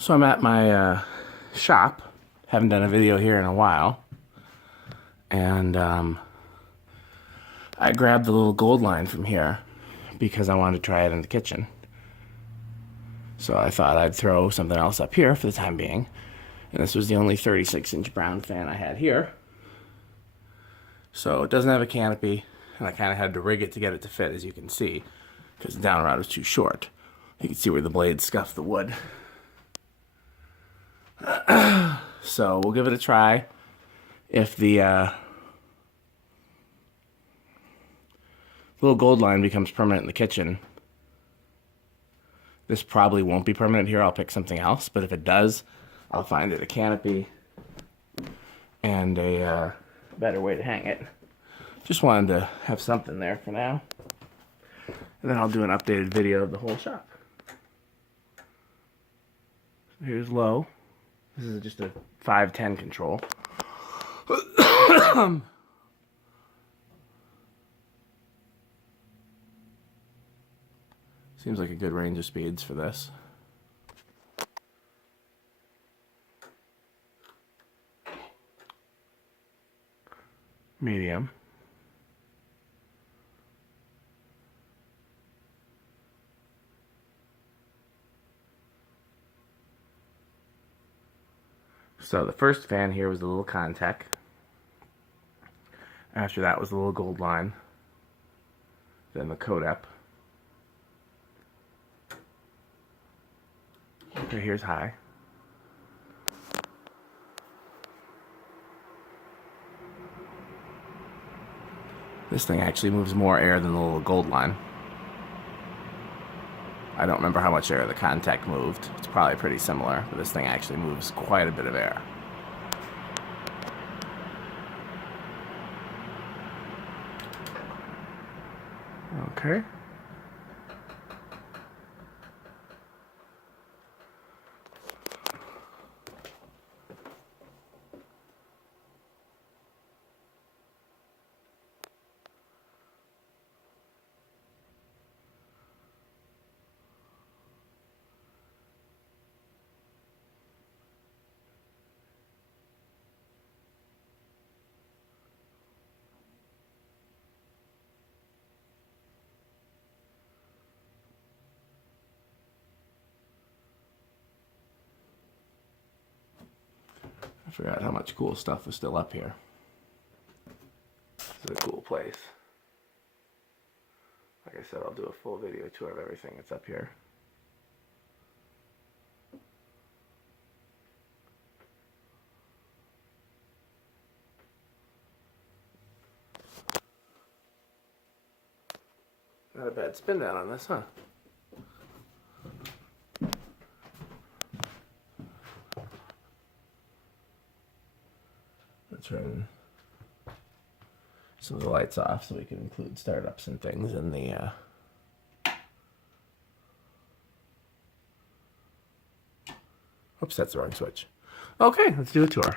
So I'm at my shop. Haven't done a video here in a while. And I grabbed the little gold line from here because I wanted to try it in the kitchen. So I thought I'd throw something else up here for the time being. And this was the only 36-inch brown fan I had here. So it doesn't have a canopy, and I kind of had to rig it to get it to fit, as you can see, because the down rod was too short. You can see where the blade scuffed the wood. So we'll give it a try. If the little gold line becomes permanent in the kitchen, this probably won't be permanent here. I'll pick something else, but if it does, I'll find it a canopy and a better way to hang it. Just wanted to have something there for now. And then I'll do an updated video of the whole shop. Here's low. This is just a 510 control. Seems like a good range of speeds for this. Medium. So the first fan here was the little contact. After that was the little gold line. Then the codep. Okay, here's high. This thing actually moves more air than the little gold line. I don't remember how much air the contact moved. It's probably pretty similar, but this thing actually moves quite a bit of air. Okay. I forgot how much cool stuff was still up here. This is a cool place. Like I said, I'll do a full video tour of everything that's up here. Not a bad spin down on this, huh? Turn some of the lights off so we can include startups and things in the oops, that's the wrong switch. Okay, let's do a tour.